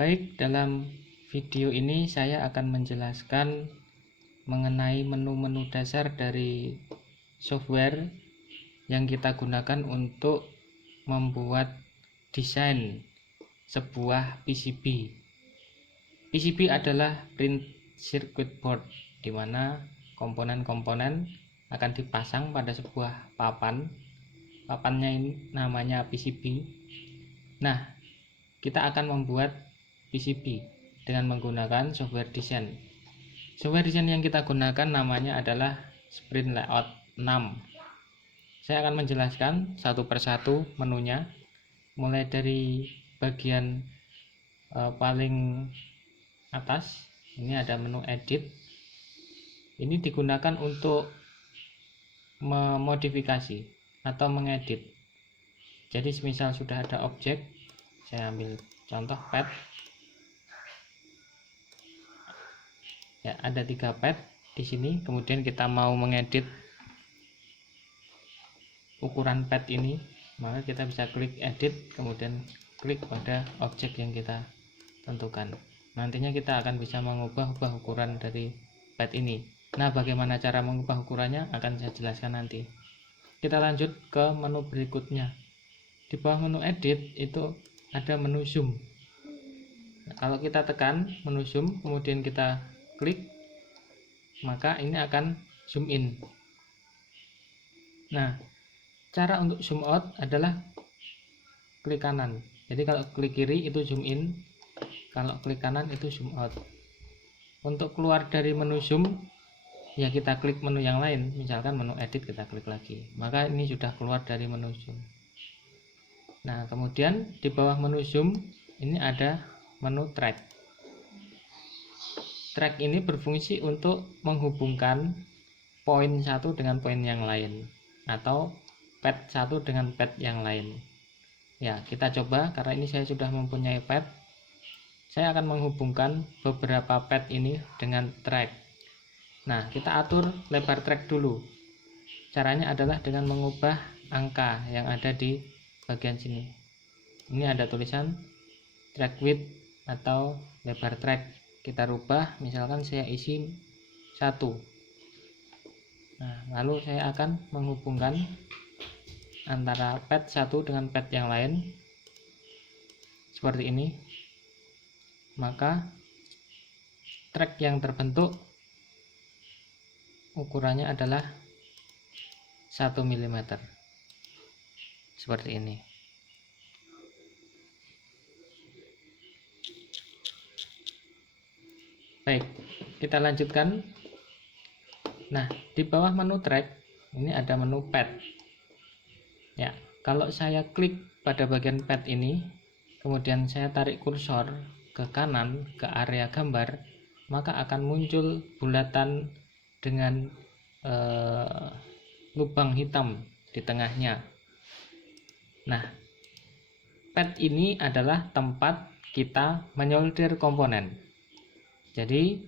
Baik, dalam video ini saya akan menjelaskan mengenai menu-menu dasar dari software yang kita gunakan untuk membuat desain sebuah PCB. PCB adalah print circuit board, di mana komponen-komponen akan dipasang pada sebuah papan. Papannya ini namanya PCB. Nah, kita akan membuat PCB dengan menggunakan software desain. Software desain yang kita gunakan namanya adalah Sprint Layout 6. Saya akan menjelaskan satu persatu menunya, mulai dari bagian paling atas. Ini ada menu edit. Ini digunakan untuk memodifikasi atau mengedit. Jadi semisal sudah ada objek, saya ambil contoh pad ya, ada 3 pad di sini. Kemudian kita mau mengedit ukuran pad ini, maka kita bisa klik edit, kemudian klik pada objek yang kita tentukan. Nantinya kita akan bisa mengubah ukuran dari pad ini. Nah, bagaimana cara mengubah ukurannya akan saya jelaskan nanti. Kita lanjut ke menu berikutnya. Di bawah menu edit itu ada menu zoom. Nah, kalau kita tekan menu zoom kemudian kita klik, maka ini akan zoom in. Nah, cara untuk zoom out adalah klik kanan. Jadi kalau klik kiri itu zoom in, kalau klik kanan itu zoom out. Untuk keluar dari menu zoom, ya kita klik menu yang lain, misalkan menu edit, kita klik lagi, maka ini sudah keluar dari menu zoom. Nah, kemudian di bawah menu zoom ini ada menu track. Track ini berfungsi untuk menghubungkan poin satu dengan poin yang lain, atau pad satu dengan pad yang lain. Ya, kita coba, karena ini saya sudah mempunyai pad. Saya akan menghubungkan beberapa pad ini dengan track. Nah, kita atur lebar track dulu. Caranya adalah dengan mengubah angka yang ada di bagian sini. Ini ada tulisan track width atau lebar track. Kita rubah, misalkan saya isi 1. Nah, lalu saya akan menghubungkan antara pad 1 dengan pad yang lain seperti ini. Maka track yang terbentuk ukurannya adalah 1 mm seperti ini. Baik, kita lanjutkan. Nah, di bawah menu track ini ada menu pad. Ya, kalau saya klik pada bagian pad ini, kemudian saya tarik kursor ke kanan ke area gambar, maka akan muncul bulatan dengan lubang hitam di tengahnya. Nah, pad ini adalah tempat kita menyolder komponen. Jadi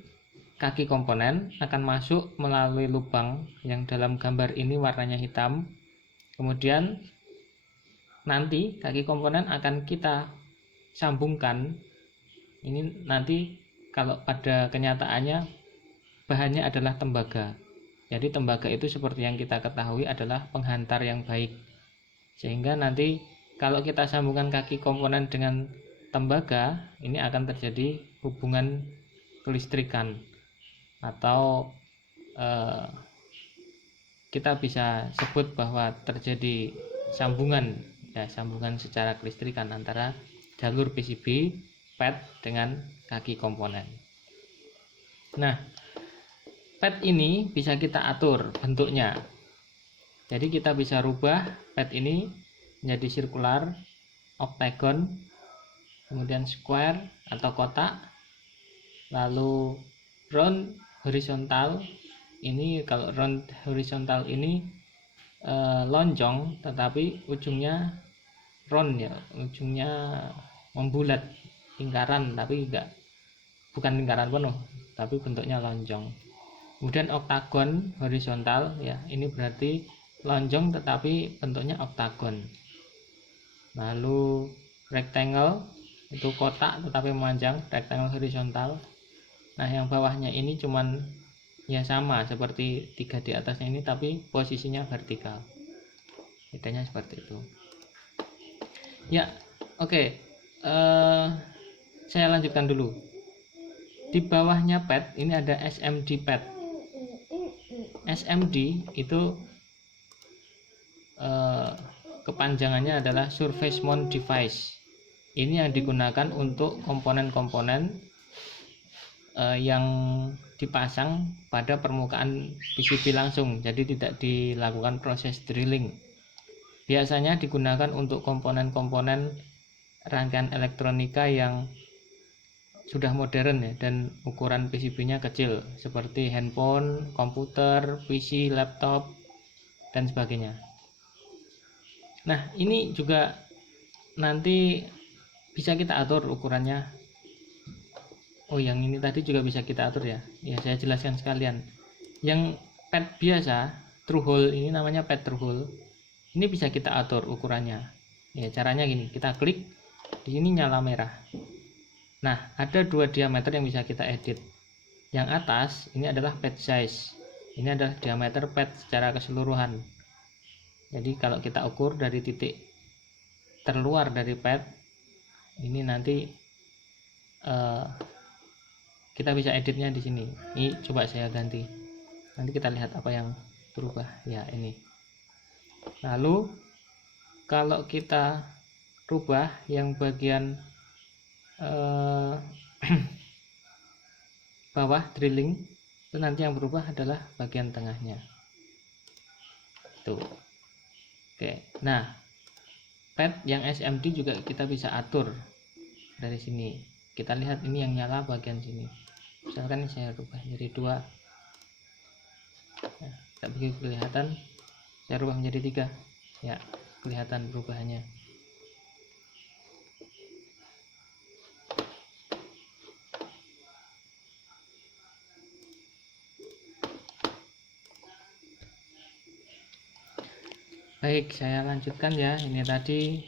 kaki komponen akan masuk melalui lubang yang dalam gambar ini warnanya hitam. Kemudian nanti kaki komponen akan kita sambungkan. Ini nanti kalau pada kenyataannya bahannya adalah tembaga. Jadi tembaga itu seperti yang kita ketahui adalah penghantar yang baik. Sehingga nanti kalau kita sambungkan kaki komponen dengan tembaga, ini akan terjadi hubungan kelistrikan, atau kita bisa sebut bahwa terjadi sambungan, ya, sambungan secara kelistrikan antara jalur PCB pad dengan kaki komponen. Nah, pad ini bisa kita atur bentuknya. Jadi kita bisa rubah pad ini menjadi sirkular, octagon, kemudian square atau kotak, lalu round, horizontal. Ini kalau round horizontal ini lonjong, tetapi ujungnya round, ya, ujungnya membulat, lingkaran, tapi bukan lingkaran penuh, tapi bentuknya lonjong. Kemudian octagon horizontal, ya, ini berarti lonjong tetapi bentuknya octagon. Lalu rectangle itu kotak tetapi memanjang, rectangle horizontal. Nah yang bawahnya ini cuman ya sama seperti 3 di atasnya ini, tapi posisinya vertikal. Bedanya seperti itu ya. Oke. Saya lanjutkan dulu. Di bawahnya pad ini ada SMD pad. SMD itu kepanjangannya adalah Surface Mount Device. Ini yang digunakan untuk komponen-komponen yang dipasang pada permukaan PCB langsung, jadi tidak dilakukan proses drilling. Biasanya digunakan untuk komponen-komponen rangkaian elektronika yang sudah modern ya, dan ukuran PCB-nya kecil seperti handphone, komputer, PC, laptop, dan sebagainya. Nah, ini juga nanti bisa kita atur ukurannya. Oh, yang ini tadi juga bisa kita atur ya. Ya, saya jelaskan sekalian. Yang pad biasa, through hole ini namanya pad through hole. Ini bisa kita atur ukurannya. Ya, caranya gini, kita klik di sini nyala merah. Nah, ada 2 diameter yang bisa kita edit. Yang atas ini adalah pad size. Ini adalah diameter pad secara keseluruhan. Jadi kalau kita ukur dari titik terluar dari pad ini nanti kita bisa editnya di sini. Ini coba saya ganti. Nanti kita lihat apa yang berubah. Ya, ini. Lalu kalau kita rubah yang bagian bawah drilling, itu nanti yang berubah adalah bagian tengahnya. Tuh. Oke. Nah, pad yang SMD juga kita bisa atur dari sini. Kita lihat ini yang nyala bagian sini. Misalkan ini saya rubah jadi 2. Nah, tak begitu kelihatan. Saya rubah menjadi 3. Ya, kelihatan perubahannya. Baik, saya lanjutkan ya. Ini tadi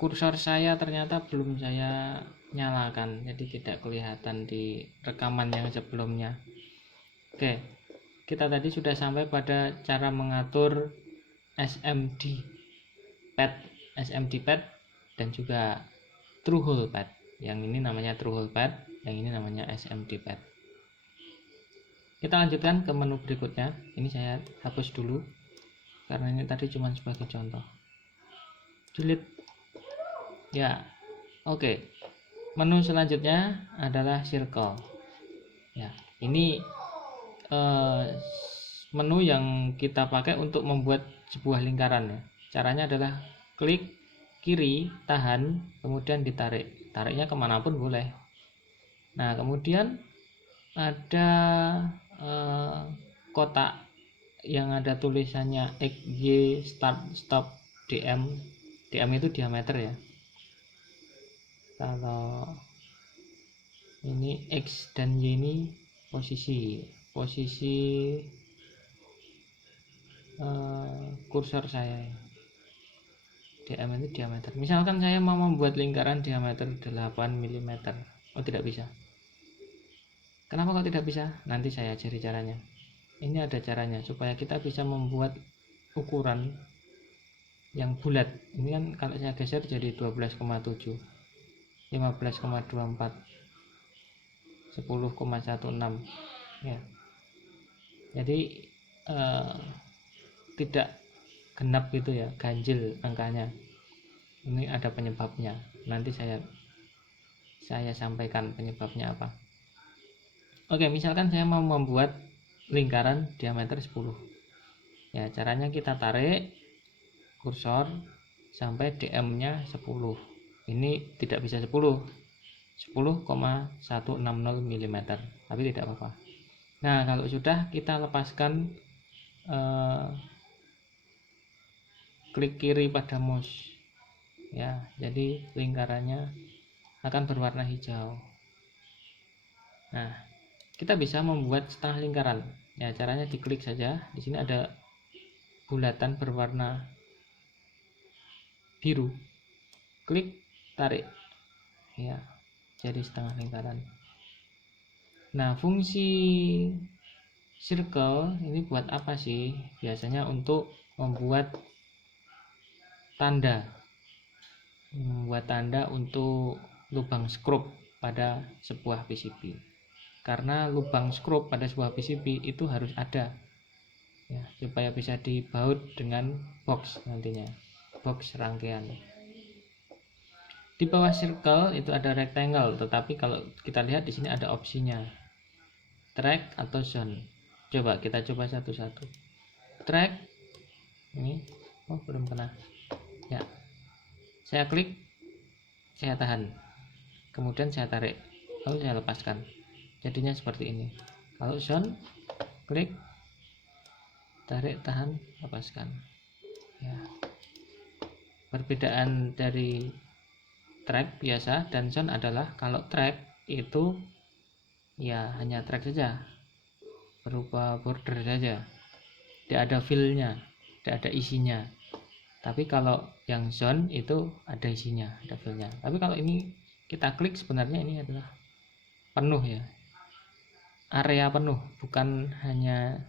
kursor saya ternyata belum saya nyalakan, jadi tidak kelihatan di rekaman yang sebelumnya. Oke, kita tadi sudah sampai pada cara mengatur SMD pad dan juga through hole pad. Yang ini namanya through hole pad, yang ini namanya SMD pad. Kita lanjutkan ke menu berikutnya. Ini saya hapus dulu karena ini tadi cuma sebagai contoh. Delete. Ya, oke. Menu selanjutnya adalah circle. Ya, ini menu yang kita pakai untuk membuat sebuah lingkaran ya. Caranya adalah klik kiri, tahan, kemudian ditarik. Tariknya kemanapun boleh. Nah, kemudian ada kotak yang ada tulisannya XY start stop DM. DM itu diameter ya. Kalau ini X dan Y ini posisi kursor saya. DM itu diameter. Misalkan saya mau membuat lingkaran diameter 8 mm. Oh, tidak bisa. Kenapa kok tidak bisa? Nanti saya ajari caranya. Ini ada caranya supaya kita bisa membuat ukuran yang bulat. Ini kan kalau saya geser jadi 12,7, 15,24, 10,16 ya. Jadi tidak genap gitu ya, ganjil angkanya. Ini ada penyebabnya. Nanti saya sampaikan penyebabnya apa. Oke, misalkan saya mau membuat lingkaran diameter 10. Ya, caranya kita tarik kursor sampai DM-nya 10. Ini tidak bisa 10. 10,160 mm, tapi tidak apa-apa. Nah, kalau sudah kita lepaskan klik kiri pada mouse. Ya, jadi lingkarannya akan berwarna hijau. Nah, kita bisa membuat setengah lingkaran. Ya, caranya diklik saja. Di sini ada bulatan berwarna biru. Klik, tarik. ya, jadi setengah lingkaran. Nah, fungsi circle ini buat apa sih? Biasanya untuk membuat tanda untuk lubang skrup pada sebuah PCB. Karena lubang skrup pada sebuah PCB itu harus ada, ya, supaya bisa dibaut dengan box nantinya, box rangkaian. Di bawah circle itu ada rectangle, tetapi kalau kita lihat di sini ada opsinya track atau zone. Coba kita coba satu-satu. Track ini, oh belum kena. Ya, saya klik, saya tahan, kemudian saya tarik, lalu saya lepaskan. Jadinya seperti ini. Kalau zone, klik, tarik, tahan, lepaskan. Ya. Perbedaan dari track biasa dan zone adalah kalau track itu ya hanya track saja, berupa border saja, tidak ada fillnya, tidak ada isinya. Tapi kalau yang zone itu ada isinya, ada fillnya. Tapi kalau ini kita klik, sebenarnya ini adalah penuh, ya, area penuh, bukan hanya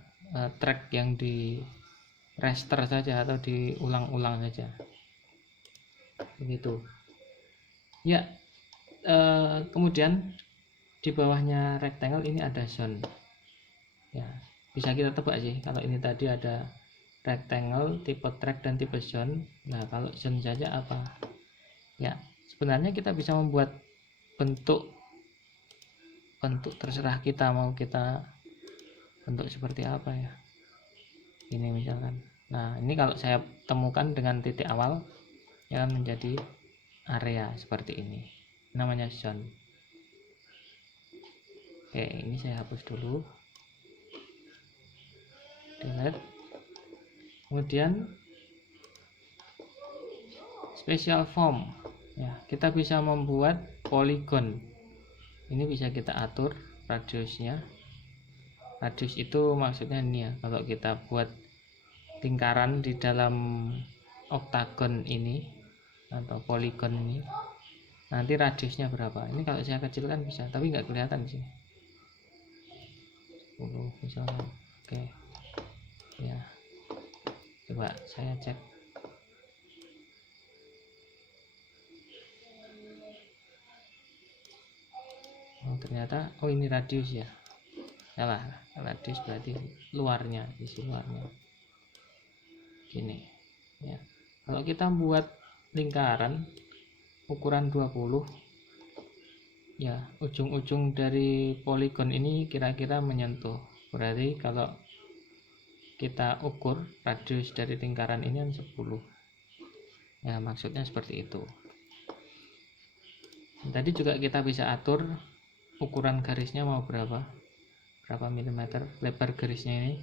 track yang di raster saja atau diulang-ulang saja, begitu ya. Kemudian di bawahnya rectangle ini ada zone, ya, bisa kita tebak sih. Kalau ini tadi ada rectangle, tipe track dan tipe zone. Nah, kalau zone saja apa? Ya, sebenarnya kita bisa membuat bentuk terserah kita, mau kita bentuk seperti apa, ya. Ini misalkan. Nah, ini kalau saya temukan dengan titik awal, ya, akan menjadi area seperti ini. Namanya zone. Oke, ini saya hapus dulu. Delete. Kemudian special form, ya, kita bisa membuat polygon. Ini bisa kita atur radiusnya. Radius itu maksudnya ini, ya, kalau kita buat lingkaran di dalam oktagon ini atau polygon ini, nanti radiusnya berapa. Ini kalau saya kecilkan bisa, tapi nggak kelihatan sih. 10 misalnya. Oke, ya, coba saya cek. Oh, ternyata ini radius, ya, salah. Radius berarti luarnya, isi luarnya gini, ya. Kalau kita buat lingkaran ukuran 20, ya, ujung-ujung dari poligon ini kira-kira menyentuh. Berarti kalau kita ukur radius dari lingkaran ini kan 10, ya, maksudnya seperti itu. Tadi juga kita bisa atur ukuran garisnya mau berapa milimeter lebar garisnya ini,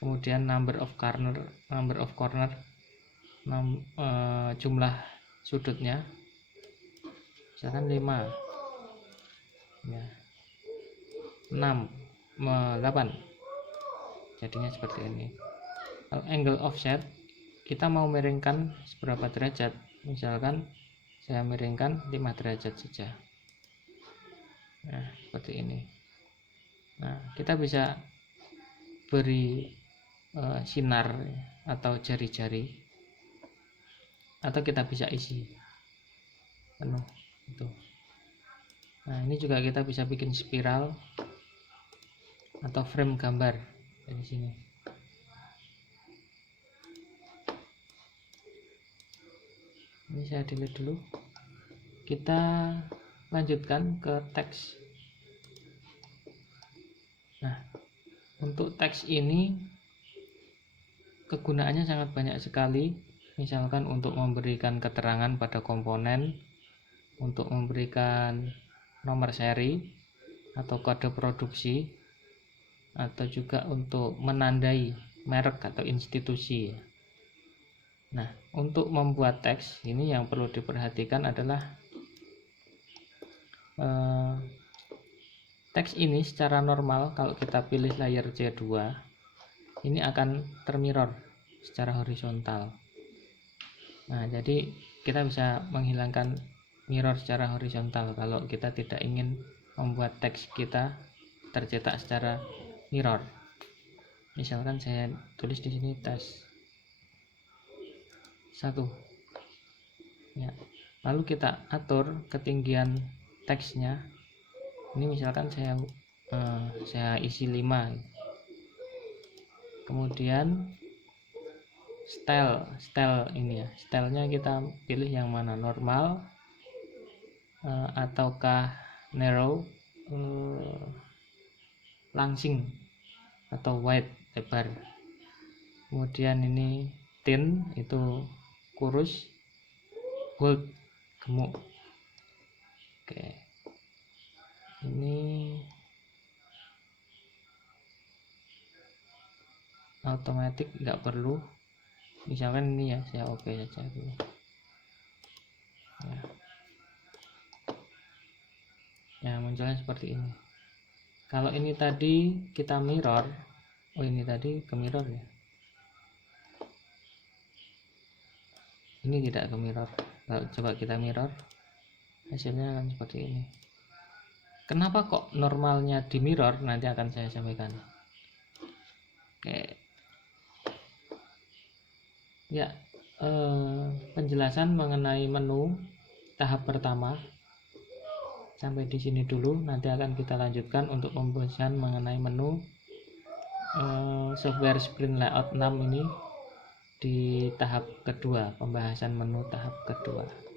kemudian number of corner, jumlah sudutnya misalkan 5, ya, 6, 8, jadinya seperti ini. Kalau angle offset, kita mau miringkan seberapa derajat, misalkan saya miringkan 5 derajat saja. Nah, seperti ini. Nah, kita bisa beri sinar atau jari-jari, atau kita bisa isi penuh itu. Nah, ini juga kita bisa bikin spiral atau frame gambar dari sini. Ini saya delete dulu. Kita lanjutkan ke teks. Nah, untuk teks ini kegunaannya sangat banyak sekali. Misalkan untuk memberikan keterangan pada komponen, untuk memberikan nomor seri atau kode produksi, atau juga untuk menandai merek atau institusi. Nah, untuk membuat teks ini yang perlu diperhatikan adalah teks ini secara normal kalau kita pilih layer C2 ini akan termirror secara horizontal. Nah, jadi kita bisa menghilangkan mirror secara horizontal kalau kita tidak ingin membuat teks kita tercetak secara mirror. Misalkan saya tulis di sini tes 1 ya. Lalu kita atur ketinggian teksnya. Ini misalkan saya isi 5. Kemudian style ini ya, stylenya kita pilih yang mana, normal ataukah narrow, langsing atau wide, lebar. Kemudian ini thin itu kurus, bold gemuk. Oke, ini otomatis nggak perlu, misalkan ini ya saya oke saja dulu ya, munculnya seperti ini. Kalau ini tadi kita mirror, ini tadi ke mirror ya, ini tidak ke mirror. Kalau coba kita mirror, hasilnya akan seperti ini. Kenapa kok normalnya di mirror, nanti akan saya sampaikan. Oke ya, penjelasan mengenai menu tahap pertama sampai di sini dulu. Nanti akan kita lanjutkan untuk pembahasan mengenai menu software Sprint Layout 6 ini di tahap kedua, pembahasan menu tahap kedua.